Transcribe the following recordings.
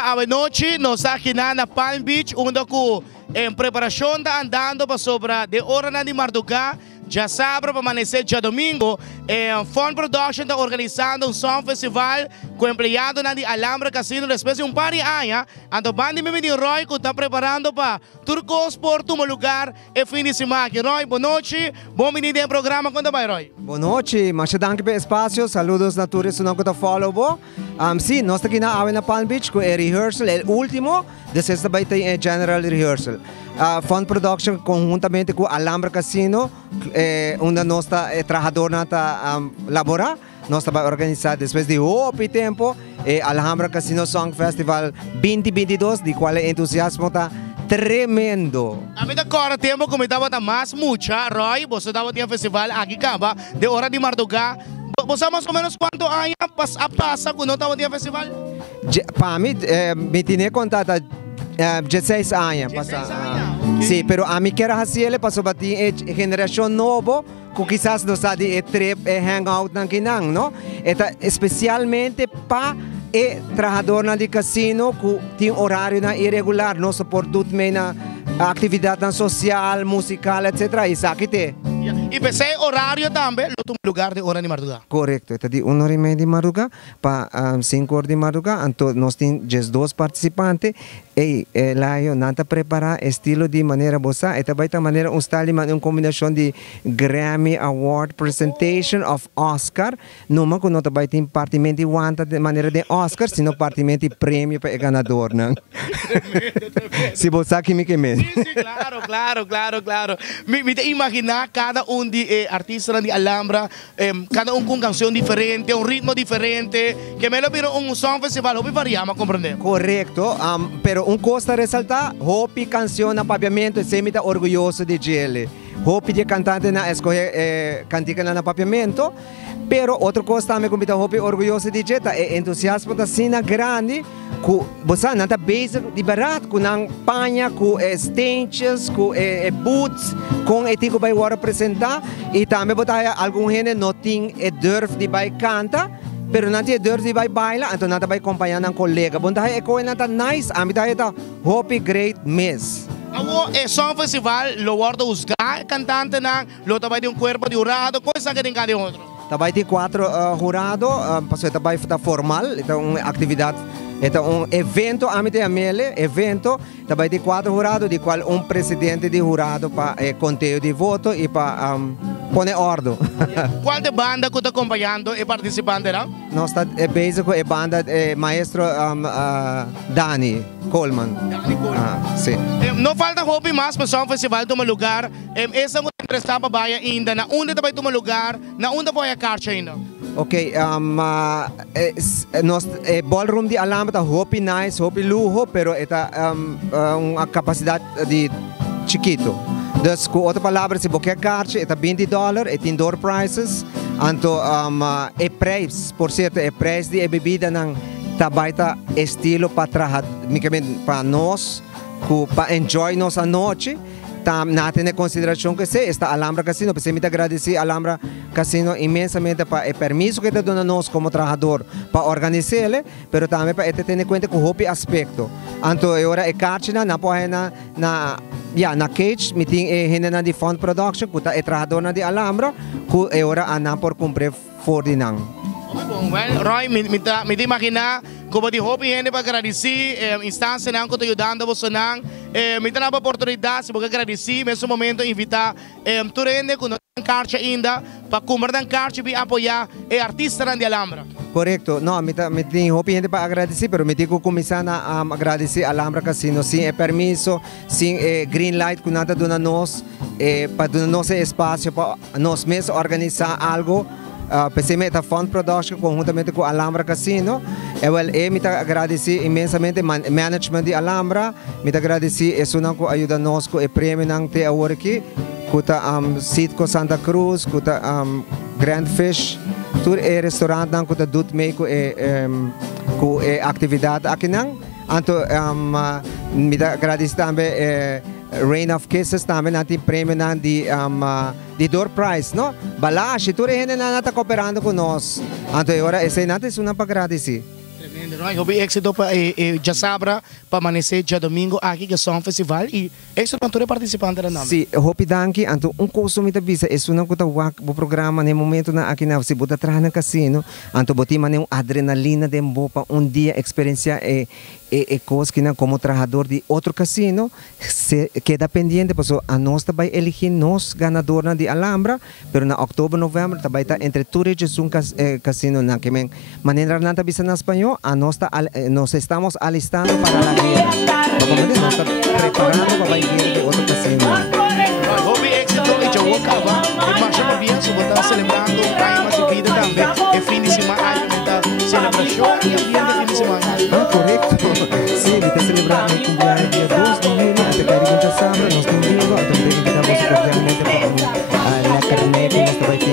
a noite nós aqui na Palm Beach, onde em preparação está andando para sobra de hora de Marduká, já sábado para amanhecer já domingo, Fun Production está organizando um som festival com empregado na Alhambra Casino, depois de par de anos, então bandi me de Roy que está preparando para Turcos por um lugar e fim de semana. Roy, boa noite, bom menino em programa, quando vai Roy? Boa noite, mas danke pelo espaço, saludos na turistas que estão follow. Sim, nós estamos aqui na Palm Beach com o rehearsal, o último, depois também tem o general rehearsal. Fun Production conjuntamente com Alhambra Casino, onde nós trabalhadores laborar, nós estamos organizando depois de pouco tempo Alhambra Casino Song Festival 2022, de qual o entusiasmo está tremendo. A mim agora tempo como estava mais mucha, Roy, você estava no festival aqui caba de hora de Marduká. Você mais ou menos quanto anos passa quando estava no festival? Para mim, me tinha contado 16 anos. 16 anos. Sim, pero a mim quero fazer para bater a geração nova, que quizás não sabe a trip, a hangout na kinang, no? Eta especialmente para o trabalhador na casino que tem horário na irregular, não suporta também na atividade social, musical, etc. Isso aqui tem. E pensei horário também, no lugar de hora de Marduká. Correto, então de 1h30 de Marduká para 5h de Marduká, então nós temos 12 participantes e lá eu não preparar estilo de maneira boa, e também de maneira style uma combinação de Grammy Award Presentation of Oscar, não que nós também tem partimento de wanta de maneira de Oscar, sino partimento de prêmio para o ganador, não? Se você aqui me queime. Sim, claro. Me imaginar cada de artistas de Alhambra, cada com canção diferente, ritmo diferente, que me lo viro som festival, hopi variamos, compreender. Correto, pero costa resaltar, hopi canção na papiamento, e sempre está orgulhoso de ele. Hopi de cantante na escolher cantica na papiamento, pero outra coisa também como está hopi orgulhoso de ele, é entusiasmo da cena grande, que você não está basic de barato, com a panha, com stages, com boots, com o que vai representar, e também botar algum gente não tem durf de vai cantar, pero nanti durf de vai bailar, então não vai acompanhar um colega. Bom, daí é coisa não nice, a mim daí tá hopi great miss. É só um festival, lo guardo os cantante na, lo também de corpo de jurado, coisa que tem cada outro. Também tem 4 jurados, passou também está formal, então uma atividade. Então, evento, amite amele, evento, também tem 4 jurados, de qual presidente de jurado para conteúdo de voto e para pôr ordem. Qual de banda que está acompanhando e participante, não? Nós estamos basic a banda maestro Dani Coleman. Dani Coleman. Sim. Não falta hobby mais, mas só um festival de um lugar. Essa é uma interessante para ainda, na onde também de um lugar, na onde vai a caixa ainda. Ok, nós ballroom de Alhambra está hopi nice, hopi lujo, pero está uma capacidade de chiquito. Dus com outra palavra, se você quer está $20, e tem door prices, então preço, por certo, preço de bebida não tá estilo para nós, para enjoy nossa noite. Natin em consideração que está Alhambra Casino, porque me agradecer Alhambra Casino imensamente para o permisso que está dando nós como trabalhador para organizar ele, mas também para ter em conta com o aspecto. Então, agora é cartina na porra na cage, me tem gente de Fun Production, que é trabalhador de Alhambra, que agora anda por cumprir for de não. Well, Roy, me imagina como de hobby gente para agradecer instância não que estou ajudando você não me dá a oportunidade se você agradecer nesse momento invitar tu gente que não tem carta ainda para comprar carta e apoiar artistas de Alhambra. Correto, não, me tem hobby gente para agradecer, mas me digo começar a agradecer Alhambra Casino sem permisso, sem green light que nada dona nós para dar nosso espaço para nós mesmos organizar algo. Pensei a Fun Production conjuntamente com Alhambra Casino. Eu me agradecer imensamente management de Alhambra, me agradecer e sunang ko ajuda nós com o prêmio nang te award aqui, kuta Sitco Santa Cruz, kuta Grand Fish, tur restaurante nang kuta dut me ko atividade aqui nang. Anto me agradecer também Rain of Kisses também natin prêmio na de door prize, no? Balash, ito rin na nata cooperando com nós. Anto agora esse natin sunang pag-agradecer. Right? Houve éxito para já sabra para amanhecer dia domingo aqui que é um festival e éxito para todos os participantes da nome. Sim, hopi danki, anto costume ta bisa, não kuta wak bo programa no momento na aqui na se bota atrás na casino, anto boti mane adrenalina de bopa dia experiencia coisa que como trabajador de outro casino se queda pendiente, porque a nós também elegir nós ganador de Alhambra, pero na outubro, novembro também está entre Turejos casino na que maneira não está bisa na espanhol, a nós estamos alistando para a guerra, nós estamos preparando para a guerra de outro casino. Houve éxito e já acaba, e marcha para bem, se botar celebrando Praimas e vida também, é fim de semana, muita celebração e ambiente fim de semana. Ah, correto. Sim, está celebrando o cumpleaños dia 2 de julho, até cair com a sabra, nós domingo, então invitamos cordialmente para a carnet, nós também tem extra em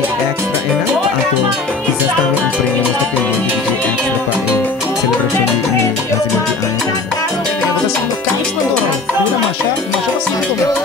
alta, então quizás também um prêmio nós também de extra para a celebração de nascimento de ano. Você está sendo caro, está adorando. Pura marcha, marcha bastante.